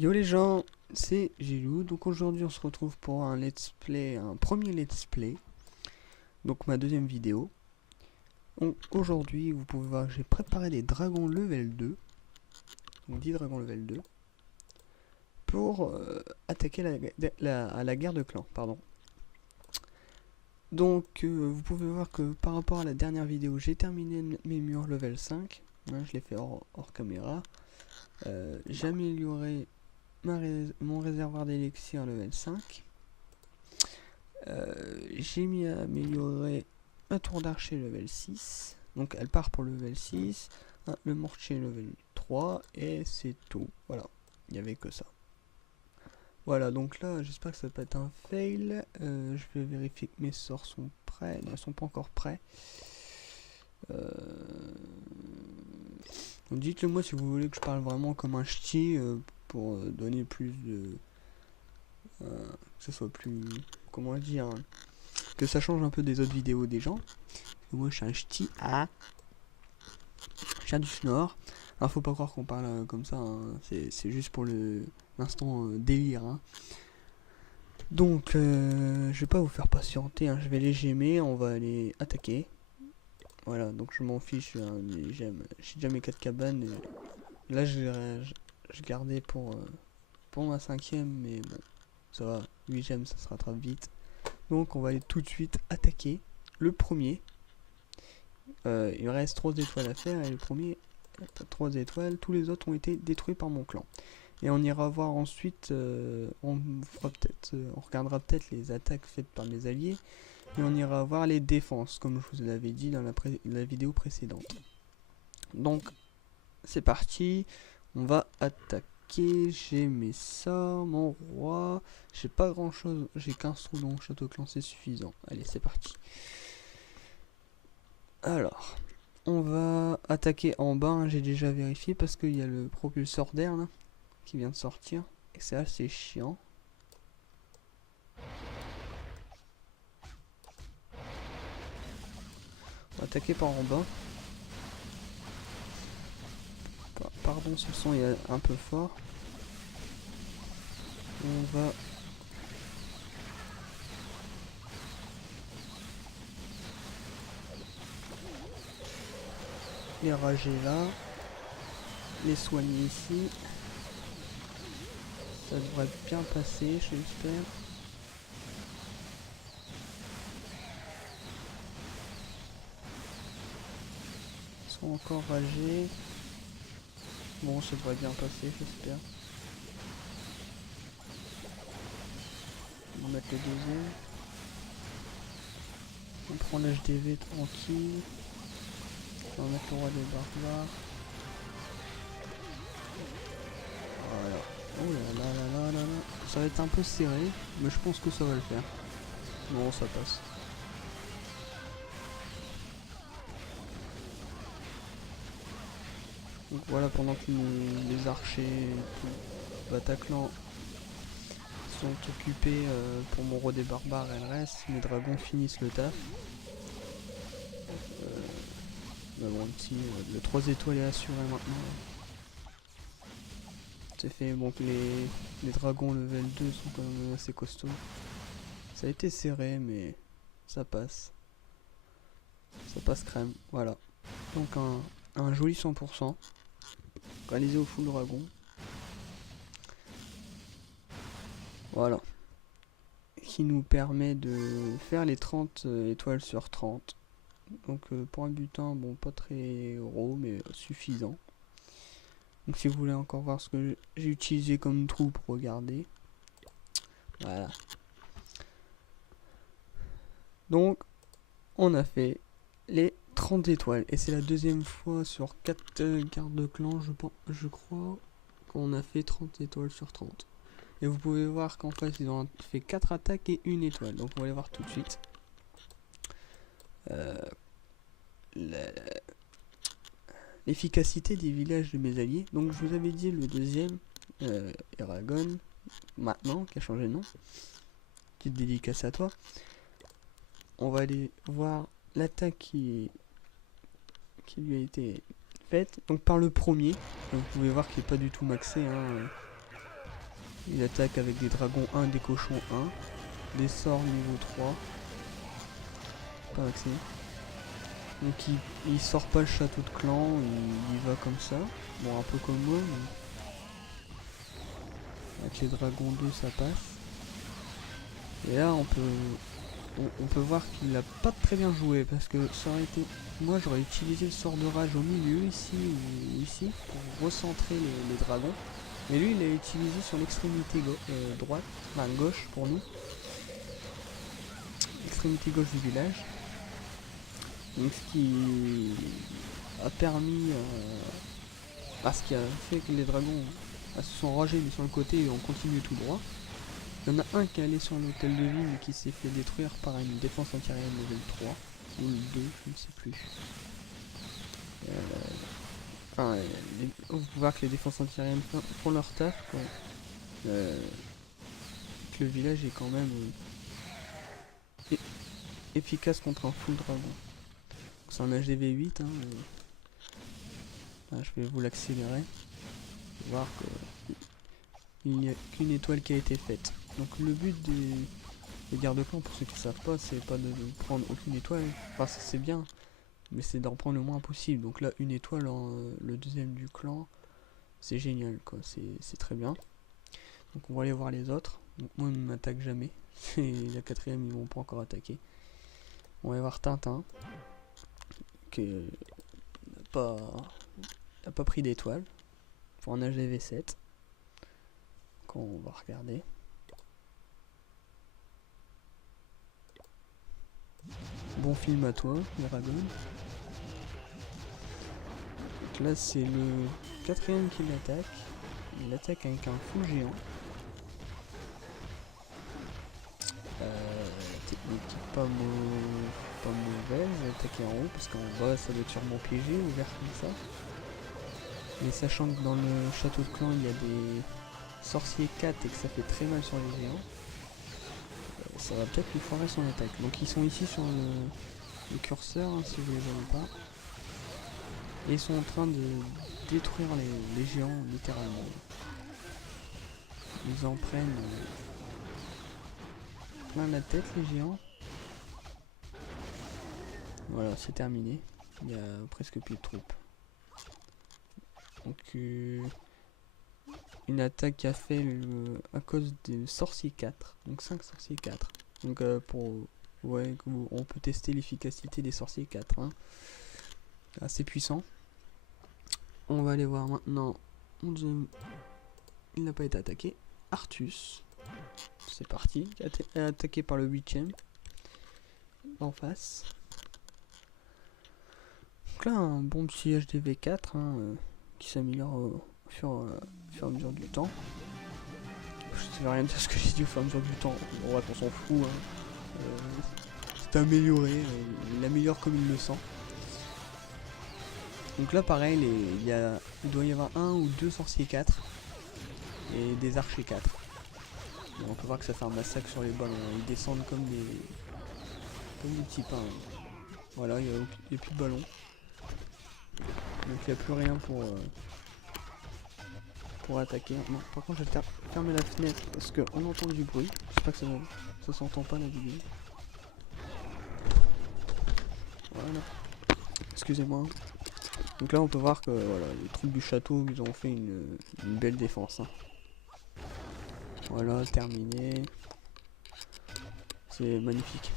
Yo les gens, c'est Gilou. Donc aujourd'hui on se retrouve pour un let's play, un premier let's play. Donc ma deuxième vidéo. Donc aujourd'hui vous pouvez voir que j'ai préparé des dragons level 2. Donc 10 dragons level 2. Pour attaquer la guerre de clan, pardon. Donc vous pouvez voir que par rapport à la dernière vidéo, j'ai terminé mes murs level 5. Hein, je l'ai fait hors caméra. J'ai amélioré mon réservoir d'élixir level 5. J'ai mis à améliorer un tour d'archer level 6. Donc elle part pour le level 6. Le mortier level 3. Et c'est tout. Voilà. Il n'y avait que ça. Voilà, donc là, j'espère que ça peut être un fail. Je vais vérifier que mes sorts sont prêts. Non, ils sont pas encore prêts. Dites-le moi si vous voulez que je parle vraiment comme un ch'ti pour donner plus de... que ce soit plus... Comment dire, que ça change un peu des autres vidéos des gens. Moi je suis un ch'ti à chat du Nord. Alors faut pas croire qu'on parle comme ça, hein. C'est juste pour l'instant délire. Hein. Donc je vais pas vous faire patienter, hein. Je vais les gemmer, on va aller attaquer. Voilà, donc je m'en fiche, hein, mais j'ai déjà mes 4 cabanes. Là je gardais pour ma 5ème, mais bon, ça va, 8 gemmes ça se rattrape vite. Donc on va aller tout de suite attaquer le premier. Il me reste 3 étoiles à faire et le premier, 3 étoiles, tous les autres ont été détruits par mon clan. Et on ira voir ensuite, on regardera peut-être les attaques faites par mes alliés. Et on ira voir les défenses, comme je vous l'avais dit dans la vidéo précédente. Donc, c'est parti, on va attaquer. J'ai mes sorts, mon roi. J'ai pas grand chose, j'ai 15 trous dans mon château clan, c'est suffisant. Allez, c'est parti. Alors, on va attaquer en bas, hein, j'ai déjà vérifié parce qu'il y a le propulseur d'air là qui vient de sortir et c'est assez chiant. On va attaquer par en bas. Pardon, ce son est un peu fort. On va les rager là, les soigner ici. Ça devrait bien passer, j'espère. Ils sont encore ragés. Bon, ça devrait bien passer, j'espère. On va mettre le deuxième. On prend l'HDV tranquille. On va mettre le roi des barbares. Voilà. Oh là là là là là là. Ça va être un peu serré, mais je pense que ça va le faire. Non, ça passe. Donc voilà, pendant que les archers, Bataclan sont occupés pour mon roi des barbares, elle reste. Les dragons finissent le taf. Mais bon, le 3 étoiles est assuré maintenant. C'est fait, bon, les dragons level 2 sont quand même assez costauds. Ça a été serré, mais ça passe. Ça passe crème, voilà. Donc un joli 100%. Réalisé au full dragon. Voilà. Qui nous permet de faire les 30 étoiles sur 30. Donc pour un butin, bon, pas très gros, mais suffisant. Donc si vous voulez encore voir ce que j'ai utilisé comme troupe, regardez. Voilà. Donc on a fait les 30 étoiles. Et c'est la deuxième fois sur 4 gardes de clan, je crois, qu'on a fait 30 étoiles sur 30. Et vous pouvez voir qu'en fait, ils ont fait 4 attaques et 1 étoile. Donc on va les voir tout de suite. L'efficacité des villages de mes alliés. Donc je vous avais dit le deuxième, Eragon, maintenant, qui a changé de nom. Petite dédicace à toi. On va aller voir l'attaque qui lui a été faite. Donc par le premier, vous pouvez voir qu'il n'est pas du tout maxé. Hein. Il attaque avec des dragons 1, des cochons 1, des sorts niveau 3. Pas accès. Donc il sort pas le château de clan, il va comme ça. Bon, un peu comme moi, mais avec les dragons 2 ça passe. Et là on peut voir qu'il a pas très bien joué parce que ça aurait été... Moi j'aurais utilisé le sort de rage au milieu ici ou ici pour recentrer les dragons. Mais lui il l'a utilisé sur l'extrémité droite, enfin gauche pour nous. Extrémité gauche du village. Donc ce qui a permis... ce qui a fait que les dragons se sont rangés mais sur le côté et ont continué tout droit. Il y en a un qui est allé sur l'hôtel de ville et qui s'est fait détruire par une défense antiaérienne level 3 ou le 2, je ne sais plus. On peut voir que les défenses antiaériennes font leur taf. Que le village est quand même efficace contre un full dragon. C'est un HDV 8. Je vais vous l'accélérer. Voir qu'il n'y a qu'une étoile qui a été faite. Donc le but des gardes-clans, pour ceux qui ne savent pas, c'est pas de prendre aucune étoile. Enfin, c'est bien, mais c'est d'en prendre le moins possible. Donc là, une étoile le deuxième du clan, c'est génial, quoi. C'est très bien. Donc on va aller voir les autres. Donc moi, ils ne m'attaquent jamais. Et la quatrième, ils vont pas encore attaquer. On va voir Tintin, qui n'a pas pris d'étoile pour un HDV 7. Donc on va regarder. Bon film à toi, Dragon. Donc là c'est le quatrième qui l'attaque. Il attaque avec un fou géant. Technique pas mauvaise, attaquer en haut parce qu'en bas ça doit être sûrement piégé, ouvert comme ça. Mais sachant que dans le château de clan il y a des sorciers 4 et que ça fait très mal sur les géants, ça va peut-être lui foirer son attaque. Donc ils sont ici sur le curseur, hein, si vous les voyez pas. Et ils sont en train de détruire les géants littéralement. Ils en prennent plein la tête les géants. Voilà, c'est terminé. Il y a presque plus de troupes. Donc une attaque qui a fait à cause des sorciers 4. Donc 5 sorciers 4. Donc on peut tester l'efficacité des sorciers 4. Hein. Assez puissant. On va aller voir maintenant. Il n'a pas été attaqué. Artus. C'est parti. Attaqué par le 8ème. En face. Donc là, un bon petit HDV4 qui s'améliore au fur et à mesure du temps. Je sais rien dire ce que j'ai dit au fur et à mesure du temps. En vrai, on s'en fout. C'est amélioré. Il améliore comme il le sent. Donc là, pareil, il doit y avoir un ou deux sorciers 4 et des archers 4. Et on peut voir que ça fait un massacre sur les ballons. Ils descendent comme des petits pains. Voilà, il n'y a plus de ballon. Donc il n'y a plus rien pour attaquer. Non, par contre, je vais fermer la fenêtre parce qu'on entend du bruit. J'espère que ça s'entend pas la vidéo. Voilà. Excusez-moi. Donc là, on peut voir que voilà, les troupes du château, ils ont fait une belle défense. Hein. Voilà, terminé. C'est magnifique.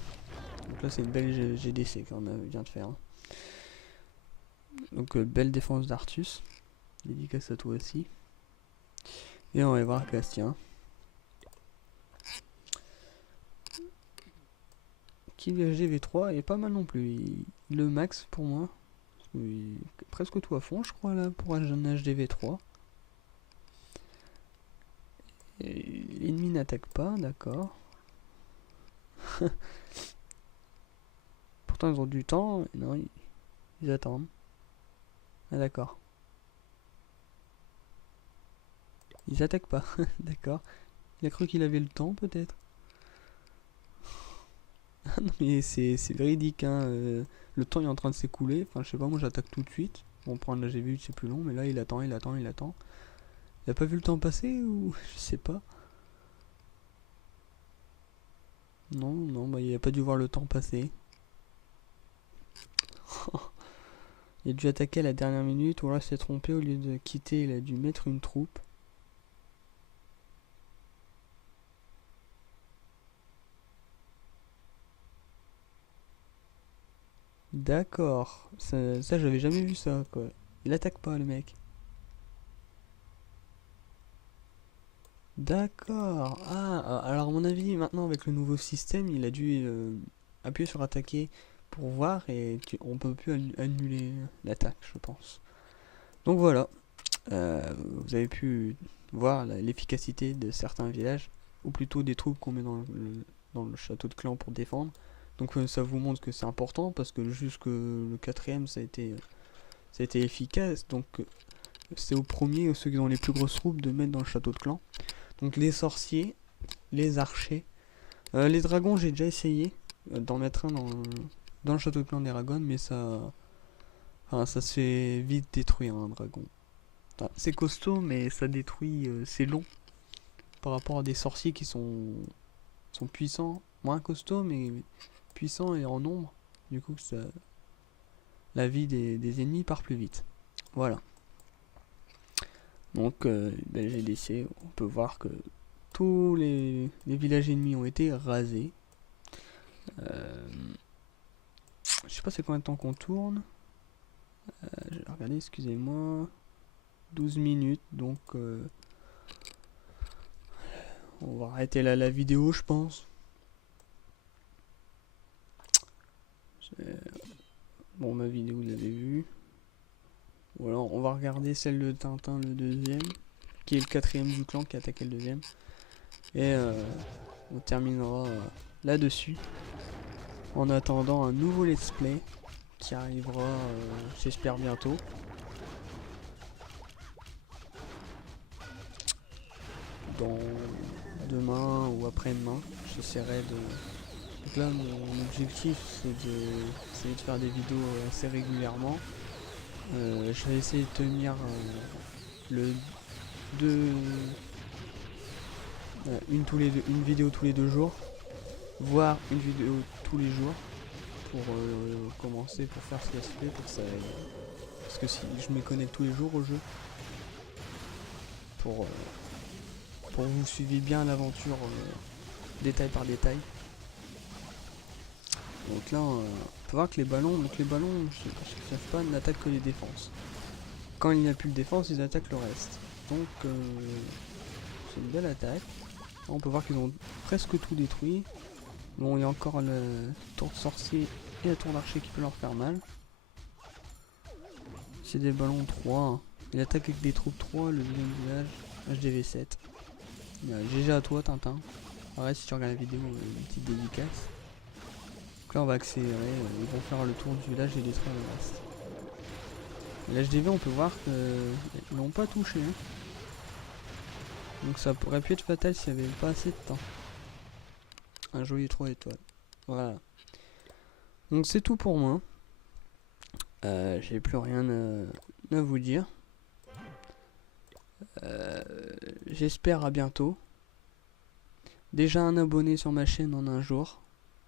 Donc là, c'est une belle GDC qu'on vient de faire. Hein. Donc belle défense d'Artus. Dédicace à toi aussi. Et on va voir Castien. Qui GV3 est pas mal non plus. Le max pour moi. Presque tout à fond je crois là pour un HDV3. L'ennemi n'attaque pas, d'accord. Pourtant ils ont du temps. Non, ils attendent. Ah d'accord. Ils attaquent pas, d'accord. Il a cru qu'il avait le temps peut-être. Non mais c'est véridique hein. Le temps est en train de s'écouler. Enfin je sais pas, moi j'attaque tout de suite. Bon prendre la GV8 c'est plus long, mais là il attend. Il a pas vu le temps passer ou je sais pas. Non, non, bah il a pas dû voir le temps passer. Il a dû attaquer à la dernière minute ou alors il s'est trompé, au lieu de quitter, il a dû mettre une troupe. D'accord, ça j'avais jamais vu ça quoi. Il attaque pas le mec. D'accord. Ah, alors à mon avis, maintenant avec le nouveau système, il a dû appuyer sur attaquer pour voir et on peut plus annuler l'attaque, je pense. Donc voilà, vous avez pu voir l'efficacité de certains villages, ou plutôt des troupes qu'on met dans le château de clan pour défendre. Donc ça vous montre que c'est important parce que jusque le quatrième ça a été efficace. Donc c'est au premier, ceux qui ont les plus grosses troupes, de mettre dans le château de clan. Donc les sorciers, les archers, les dragons j'ai déjà essayé d'en mettre un dans le château de clan d'Eragon, mais enfin, ça se fait vite détruire un dragon. Enfin, c'est costaud mais ça détruit, c'est long par rapport à des sorciers qui sont puissants, moins costauds mais puissants et en nombre. Du coup la vie des ennemis part plus vite. Voilà. Donc ben, j'ai laissé, on peut voir que tous les villages ennemis ont été rasés. Je sais pas c'est combien de temps qu'on tourne. Je vais regarder, excusez-moi. 12 minutes, donc on va arrêter là la vidéo, je pense. Bon, ma vidéo, vous l'avez vue. Ou alors, on va regarder celle de Tintin, le deuxième, qui est le quatrième du clan qui a attaqué le deuxième. Et on terminera là-dessus. En attendant un nouveau let's play qui arrivera, j'espère, bientôt. Dans demain ou après-demain, j'essaierai de... Donc là, mon objectif, c'est de faire des vidéos assez régulièrement. Je vais essayer de tenir le 2... une vidéo tous les 2 jours, voire une vidéo tous les jours, pour commencer, pour faire ce let's play, pour ça... Parce que si je me connecte tous les jours au jeu, pour vous suivre bien l'aventure détail par détail. Donc là, on peut voir que les ballons, je sais savent pas, n'attaquent que les défenses. Quand il n'y a plus de défense, ils attaquent le reste. Donc c'est une belle attaque. On peut voir qu'ils ont presque tout détruit. Bon, il y a encore le tour de sorcier et la tour d'archer qui peut leur faire mal. C'est des ballons 3. Hein. Il attaque avec des troupes 3, le deuxième village, HDV7. GG à toi, Tintin. Arrête si tu regardes la vidéo, une petite dédicace. Donc là, on va accélérer. Ils vont faire le tour du village et détruire le reste. L'HDV, on peut voir qu'ils n'ont pas touché. Hein. Donc ça pourrait pu être fatal s'il n'y avait pas assez de temps. Un joli 3 étoiles. Voilà. Donc c'est tout pour moi. J'ai plus rien à vous dire. J'espère à bientôt. Déjà un abonné sur ma chaîne en un jour.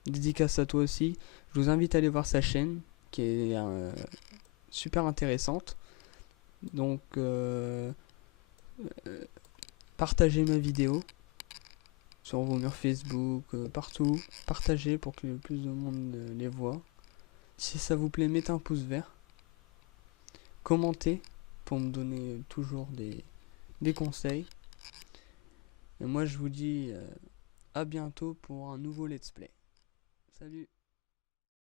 Dédicace à toi aussi. Je vous invite à aller voir sa chaîne qui est super intéressante. Donc partagez ma vidéo sur vos murs Facebook, partout. Partagez pour que le plus de monde les voit. Si ça vous plaît, mettez un pouce vert. Commentez pour me donner toujours des conseils. Et moi je vous dis à bientôt pour un nouveau let's play. Salut!